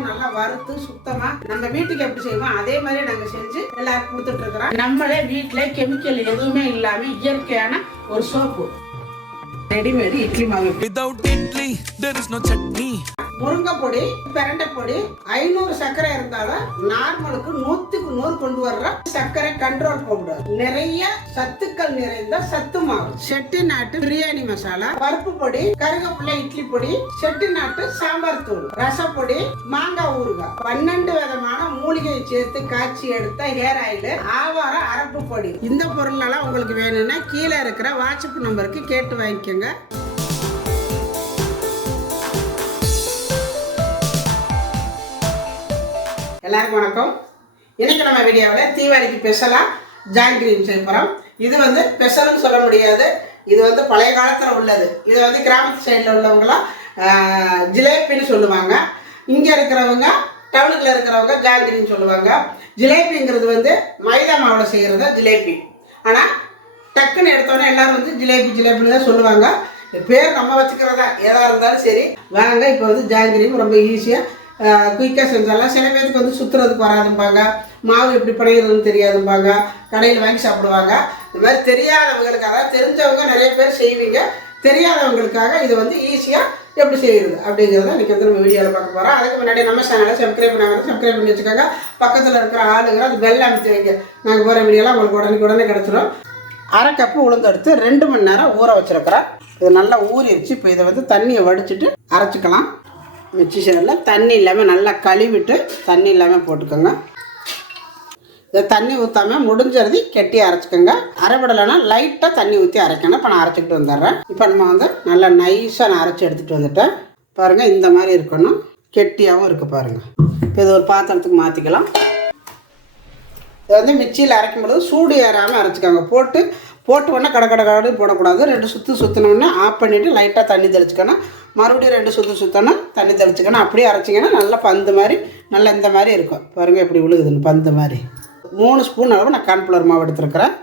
இதெல்லாம் நல்லா வறுத்து சுத்தமா நம்ம வீட்டுக்கு எப்படி செய்வோம் அதே மாதிரி நாங்க செஞ்சு எல்லாருக்கும் கொடுத்துட்டு இருக்கிறோம். நம்மளே வீட்டுல கெமிக்கல் எதுவுமே இல்லாம இயற்கையான ஒரு சோப்பு. ரெடிமேட் இட்லி மாவு. Without idli there is no chutney. முருங்கை பொடி, பிரண்டை பொடி, 500 சர்க்கரை இருந்தாலும் நார்மலுக்கு 100க்கு 100 கொண்டு வர்ற சர்க்கரை கண்ட்ரோல் பவுடர், நிறைய சத்துக்கள் நிறைந்த சத்து மாவு, செட்டிநாட்டு பிரியாணி மசாலா, பருப்பு பொடி, கருவேப்பிலை இட்லி பொடி, செட்டிநாட்டு சாம்பார் தூள், ரசப்பொடி, மாங்காய் ஊறுகாய், 12 விதமான மூலிகையை சேர்த்து காய்ச்சி எடுத்த ஹேர் ஆயில், ஆவார அரப்பு பொடி. இந்த பொருள் எல்லாம் உங்களுக்கு வேணும்னா கீழே இருக்கிற வாட்ஸ்அப் நம்பருக்கு கேட்டு வாங்கிக்கோங்க. எல்லாருக்கும் வணக்கம். இன்னைக்கு நம்ம வீடியோவில் தீபாவளிக்கு ஸ்பெஷலாக ஜாங்கிரின்னு செய்ய போகிறோம். இது வந்து ஸ்பெஷல்னு சொல்ல முடியாது, இது வந்து பழைய காலத்தில் உள்ளது. இது வந்து கிராமத்து சைடில் உள்ளவங்களாம் ஜிலேபின்னு சொல்லுவாங்க. இங்கே இருக்கிறவங்க டவுனுக்குள்ள இருக்கிறவங்க ஜாங்கிரின்னு சொல்லுவாங்க. ஜிலேபிங்கிறது வந்து மைதா மாவில் செய்கிறது ஜிலேபி. ஆனால் டக்குன்னு எடுத்தோன்னே எல்லாரும் வந்து ஜிலேபின்னு தான் சொல்லுவாங்க. பேர் நம்ம வச்சுக்கிறதா எதாக இருந்தாலும் சரி. வாங்க, இப்போ வந்து ஜாங்கிரியும் ரொம்ப ஈஸியாக குயிக்காக செஞ்சாலாம். சில பேருக்கு வந்து சுற்றுறதுக்கு வராதும்பாங்க, மாவு எப்படி படைகிறதுன்னு தெரியாதும்பாங்க, கடையில் வாங்கி சாப்பிடுவாங்க. இந்த மாதிரி தெரியாதவங்களுக்காக, தெரிஞ்சவங்க நிறைய பேர் செய்வீங்க, தெரியாதவங்களுக்காக இது வந்து ஈஸியாக எப்படி செய்கிறது அப்படிங்கிறத இன்றைக்கி வந்து நம்ம வீடியோவில் பார்க்க போகிறோம். அதுக்கு முன்னாடி நம்ம சேனலை சப்ஸ்கிரைப் பண்ணி வச்சுக்கோங்க. பக்கத்தில் இருக்கிற ஆளுங்க அது பெல் அமைச்சு வைங்க. நாங்கள் போகிற வீடியோலாம் உங்களுக்கு உடனே கிடச்சிடும். 1/2 கப்பு உளுந்தெடுத்து 2 மணி நேரம் ஊற வச்சுருக்கிறேன். இது நல்லா ஊறிடுச்சு. இப்போ இதை வந்து தண்ணியை வடிச்சிட்டு அரைச்சிக்கலாம். மிக்சி சேரில் தண்ணி இல்லாமல் நல்லா கழுவிட்டு தண்ணி இல்லாமல் போட்டுக்கோங்க. இதை தண்ணி ஊற்றாமல் முடிஞ்சது கெட்டியாக அரைச்சிக்கோங்க. அரைப்படலைன்னா லைட்டாக தண்ணி ஊற்றி அரைக்கணும். இப்போ நான் அரைச்சிக்கிட்டு வந்துடுறேன். இப்போ நம்ம வந்து நல்லா நைஸாக நான் அரைச்சி எடுத்துகிட்டு வந்துட்டேன். பாருங்கள், இந்த மாதிரி இருக்கணும், கெட்டியாகவும் இருக்குது பாருங்கள். இப்போ இது ஒரு பாத்திரத்துக்கு மாற்றிக்கலாம். இதை வந்து மிக்சியில் அரைக்கும் பொழுது சூடு ஏறாமல் அரைச்சிக்கோங்க. போட்டு உடனே கடை போடக்கூடாது. 2 சுற்று சுற்றினோடனே ஆஃப் பண்ணிவிட்டு லைட்டாக தண்ணி தெளிச்சிக்கணும். மறுபடியும் 2 சுற்று சுற்றணும், தண்ணி தெளிச்சிக்கணும். அப்படியே அரைச்சிங்கன்னா நல்லா பந்து மாதிரி நல்லா இந்த மாதிரி இருக்கும். பாருங்கள் எப்படி விழுகுதுன்னு, பந்து மாதிரி. 3 ஸ்பூன் அளவு நான் கார்ன்ஃப்ளவர் மாவு எடுத்துருக்கிறேன்.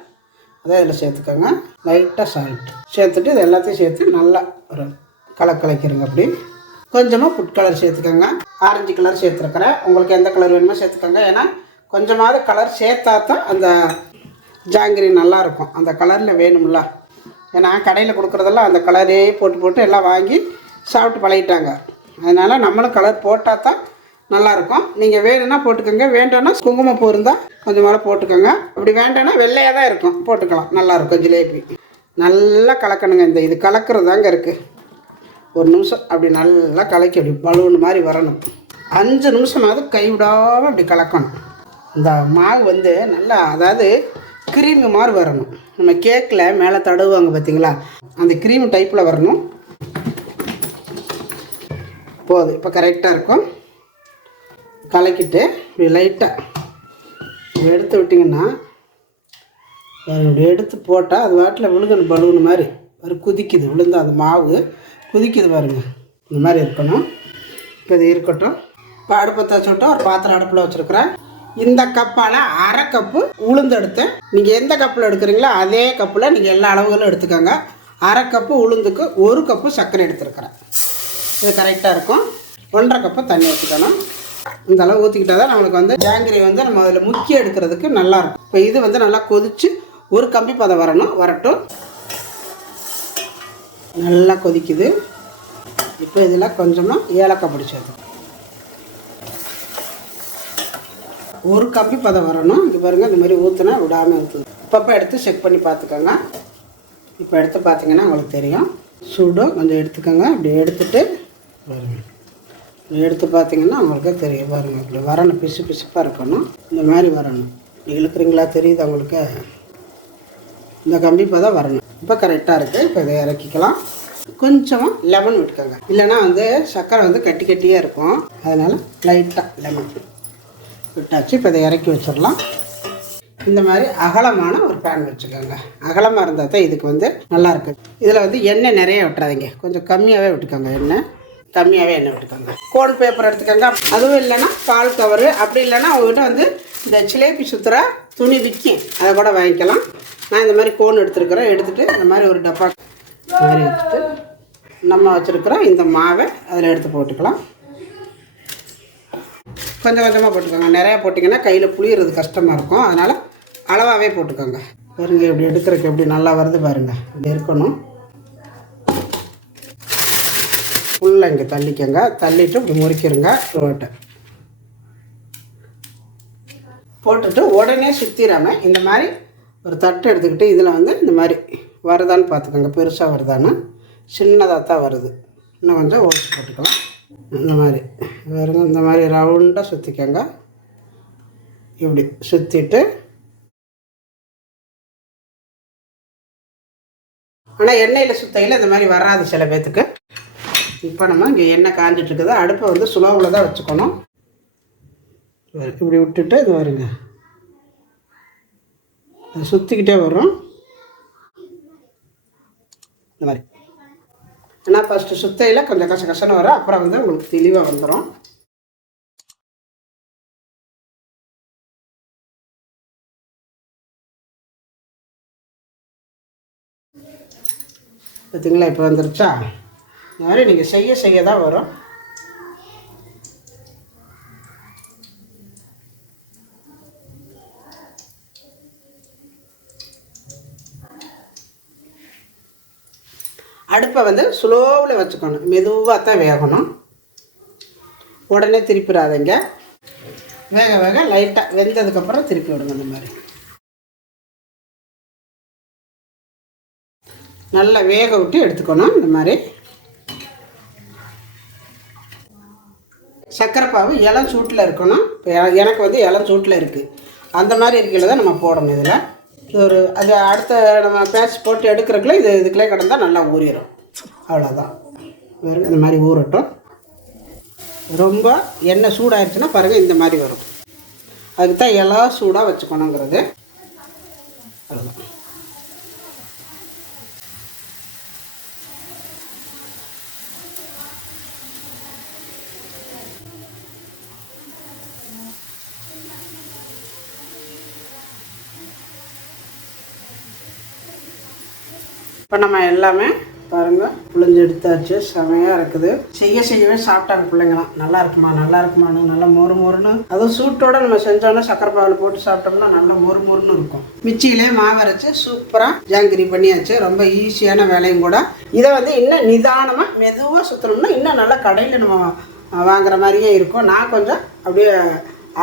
அதை இதில் சேர்த்துக்கோங்க. லைட்டாக சால்ட் சேர்த்துட்டு இது எல்லாத்தையும் சேர்த்து நல்லா ஒரு கலக்கிருங்க. அப்படி கொஞ்சமாக ஃபுட் கலர் சேர்த்துக்கோங்க. ஆரஞ்சு கலர் சேர்த்துருக்குறேன். உங்களுக்கு எந்த கலர் வேணுமோ சேர்த்துக்கோங்க. ஏன்னா கொஞ்சமாவது கலர் சேர்த்தா தான் அந்த ஜாங்கிரி நல்லாயிருக்கும். அந்த கலரில் வேணும்ல. ஏன்னா கடையில் கொடுக்குறதெல்லாம் அந்த கலரே போட்டு எல்லாம் வாங்கி சாப்பிட்டு பழகிட்டாங்க. அதனால் நம்மளும் கலர் போட்டால் தான் நல்லாயிருக்கும். நீங்கள் வேணும்னா போட்டுக்கோங்க, வேண்டாம்னா குங்குமப்பூ இருந்தால் கொஞ்சமாக போட்டுக்கோங்க. அப்படி வேண்டாம்னா வெள்ளையாக தான் இருக்கும், போட்டுக்கலாம். நல்லாயிருக்கும் ஜிலேபி. நல்லா கலக்கணுங்க. இது கலக்கிறது தாங்க இருக்குது. 1 நிமிஷம் அப்படி நல்லா கலக்கி அப்படி பலூன் மாதிரி வரணும். 5 நிமிஷமாவது கைவிடாமல் அப்படி கலக்கணும். இந்த மாவு வந்து நல்லா, அதாவது க்ரீமு மாதிரி வரணும். நம்ம கேக்கில் மேலே தடவுவாங்க பார்த்தீங்களா, அந்த க்ரீம் டைப்பில் வரணும். போதும், இப்போ கரெக்டாக இருக்கும். கலக்கிட்டு இப்படி லைட்டாக எடுத்து விட்டிங்கன்னா, இப்படி எடுத்து போட்டால் அது வாட்டில் விழுகணும். பலூன் மாதிரி ஒரு குதிக்குது, விழுந்தால் அந்த மாவு குதிக்குது பாருங்க. இந்த மாதிரி இருக்கணும். இப்போ இது இருக்கட்டும். இப்போ அடுப்பை தச்சு விட்டு ஒரு பாத்திரம் அடுப்பில் வச்சுருக்குறேன். இந்த கப்பால் 1/2 கப்பு உளுந்து எடுத்தேன். நீங்கள் எந்த கப்பில் எடுக்கிறீங்களோ அதே கப்பில் நீங்கள் எல்லா அளவுகளும் எடுத்துக்கோங்க. 1/2 கப்பு உளுந்துக்கு 1 கப்பு சர்க்கரை எடுத்துருக்கிறேன். இது கரெக்டாக இருக்கும். 1/2 கப்பு தண்ணி ஊற்றிக்கணும். இந்த அளவு ஊற்றிக்கிட்டால் தான் நம்மளுக்கு வந்து ஜாங்கிரி வந்து நம்ம அதில் முக்கி எடுக்கிறதுக்கு நல்லாயிருக்கும். இப்போ இது வந்து நல்லா கொதித்து ஒரு கம்பி பதம் வரட்டும். நல்லா கொதிக்குது. இப்போ இதில் கொஞ்சமாக ஏலக்காய் பொடி சேர்த்து ஒரு கம்பி பதம் வரணும். இங்கே பாருங்கள், இந்த மாதிரி ஊற்றுனா விடாமல் ஊற்றுது. அப்பப்போ எடுத்து செக் பண்ணி பார்த்துக்கோங்க. இப்போ எடுத்து பார்த்தீங்கன்னா உங்களுக்கு தெரியும். சூடும் கொஞ்சம் எடுத்துக்கோங்க. இப்படி எடுத்துகிட்டு பாருங்கள், இப்படி எடுத்து பார்த்தீங்கன்னா உங்களுக்கே தெரியும். பாருங்கள், இப்படி வரணும், பிசுப்பாக இருக்கணும். இந்த மாதிரி வரணும். இழுக்கிறீங்களா, தெரியுது உங்களுக்கு? இந்த கம்பி பதம் வரணும். இப்போ கரெக்டாக இருக்குது. இப்போ இதை இறக்கிக்கலாம். கொஞ்சமாக லெமன் விட்டுக்கோங்க. இல்லைனா வந்து சர்க்கரை வந்து கட்டியாக இருக்கும். அதனால் லைட்டாக லெமன் விட்டாச்சு. இப்போ இதை இறக்கி வச்சிடலாம். இந்த மாதிரி அகலமான ஒரு பேன் வச்சுக்கோங்க. அகலமாக இருந்தால் தான் இதுக்கு வந்து நல்லா இருக்குது. இதில் வந்து எண்ணெய் நிறைய விட்டுறாதீங்க, கொஞ்சம் கம்மியாகவே விட்டுக்கோங்க. எண்ணெய் விட்டுக்கோங்க. கோன் பேப்பர் எடுத்துக்கோங்க. அதுவும் இல்லைன்னா பால் கவரு, அப்படி இல்லைன்னா அவங்ககிட்ட வந்து இந்த ஜிலேபி சுற்றுற துணி விற்கும், அதை கூட வாங்கிக்கலாம். நான் இந்த மாதிரி கோன் எடுத்துருக்கிறேன். எடுத்துகிட்டு இந்த மாதிரி ஒரு டப்பா மாதிரி வச்சுட்டு நம்ம வச்சுருக்கிற இந்த மாவை அதில் எடுத்து போட்டுக்கலாம். கொஞ்சம் கொஞ்சமாக போட்டுக்கோங்க. நிறையா போட்டிங்கன்னா கையில் புளியறது கஷ்டமாக இருக்கும். அதனால் அளவாகவே போட்டுக்கோங்க. பாருங்க இப்படி எடுக்கிறதுக்கு எப்படி நல்லா வருது பாருங்கள். இப்படி இருக்கணும். ஃபுல்லாக இங்கே தள்ளிக்கோங்க. தள்ளிவிட்டு இப்படி முறிக்கிடுங்க. ரோட்டை போட்டுட்டு உடனே சுற்றிடாமல் இந்த மாதிரி ஒரு தட்டு எடுத்துக்கிட்டு இதில் வந்து இந்த மாதிரி வருதான்னு பார்த்துக்கோங்க. பெருசாக வருதான்னு. சின்னதாக தான் வருது. இன்னும் கொஞ்சம் ஓட்டு போட்டுக்கலாம். இந்த மாதிரி வேறுங்க இந்த மாதிரி ரவுண்டாக சுற்றிக்கோங்க. இப்படி சுற்றிட்டு ஆனால் எண்ணெயில் சுத்தையில் இந்த மாதிரி வராது சில பேர்த்துக்கு. இப்போ நம்ம இங்கே எண்ணெய் காஞ்சிட்ருக்குது. அடுப்பை வந்து ஸ்லோவில் தான் வச்சுக்கணும். இப்படி விட்டுட்டு இது வருங்க சுற்றிக்கிட்டே வரும் இந்த மாதிரி. ஏன்னா ஃபஸ்ட்டு சுத்தையில் கொஞ்சம் கசகசன்னு வரும். அப்புறம் வந்து உங்களுக்கு தெளிவாக வந்துடும். பார்த்தீங்களா இப்போ வந்துருச்சா? இந்த மாதிரி நீங்கள் செய்ய தான் வரும். அடுப்பை வந்து ஸ்லோவில் வச்சுக்கணும். மெதுவாக தான் வேகணும். உடனே திருப்பிடாதீங்க. வேக வேக லைட்டாக வெந்ததுக்கப்புறம் திருப்பி விடுங்க. இந்த மாதிரி நல்லா வேக விட்டு எடுத்துக்கணும். இந்த மாதிரி சர்க்கரை பாவு இளம் சூட்டில் இருக்கணும். இப்போ எனக்கு வந்து இளம் சூட்டில் இருக்குது. அந்த மாதிரி இருக்கையில் தான் நம்ம போடணும். இதில் ஒரு அது அடுத்த நம்ம பேட்ச் போட்டு எடுக்கிறதுக்குள்ள இதுக்குள்ளே கிடந்தால் நல்லா ஊறிடும். அவ்வளோதான். இந்த மாதிரி ஊறட்டும். ரொம்ப எண்ணெய் சூடாகிடுச்சுன்னா பாருங்கள் இந்த மாதிரி வரும். அதுக்கு தான் எல்லாம் சூடாக வச்சுக்கணுங்கிறது. அவ்வளோதான். இப்போ நம்ம எல்லாமே பாருங்கள் புளிஞ்சு எடுத்தாச்சு. செமையாக இருக்குது. செய்யவே சாப்பிட்டாங்க பிள்ளைங்களாம். நல்லா இருக்குமான்னு நல்லா மொறுன்னு. அதுவும் சூட்டோடு நம்ம செஞ்சோன்னா சக்கரை பாவில் போட்டு சாப்பிட்டோம்னா நல்லா மொறுன்னு இருக்கும். மிச்சியிலே மாவு அரைச்சி சூப்பராக ஜாங்கிரி பண்ணியாச்சு. ரொம்ப ஈஸியான வேலையும் கூட. இதை வந்து இன்னும் நிதானமாக மெதுவாக சுற்றணும்னா இன்னும் நல்லா கடையில் நம்ம வாங்குற மாதிரியே இருக்கும். நான் கொஞ்சம் அப்படியே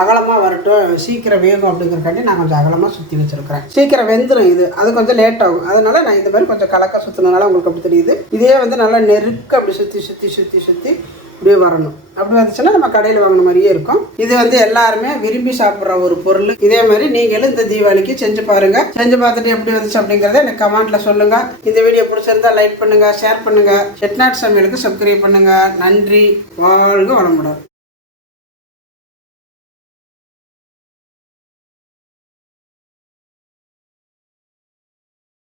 அகலமாக வரட்டும், சீக்கிரம் வேகும் அப்படிங்கிறக்காண்டி நான் கொஞ்சம் அகலமாக சுற்றி வச்சுருக்கிறேன். சீக்கிரம் வெந்துடும். அது கொஞ்சம் லேட் ஆகும். அதனால் நான் இந்த மாதிரி கொஞ்சம் கலக்க சுற்றினால உங்களுக்கு அப்படி தெரியுது. இதே வந்து நல்லா நெருக்க அப்படி சுற்றி இப்படியே வரணும். அப்படி வந்துச்சுன்னா நம்ம கடையில் வாங்கின மாதிரியே இருக்கும். இது வந்து எல்லாருமே விரும்பி சாப்பிட்ற ஒரு பொருள். இதே மாதிரி நீங்களும் இந்த தீபாவளிக்கு செஞ்சு பாருங்கள். செஞ்சு பார்த்துட்டு எப்படி வந்துச்சு அப்படிங்கிறத எனக்கு கமெண்ட்டில் சொல்லுங்கள். இந்த வீடியோ பிடிச்சிருந்தா லைக் பண்ணுங்கள், ஷேர் பண்ணுங்கள். செட்டிநாடு சமையலுக்கு சப்ஸ்கிரைப் பண்ணுங்கள். நன்றி. வாழ்க வளமுடன்.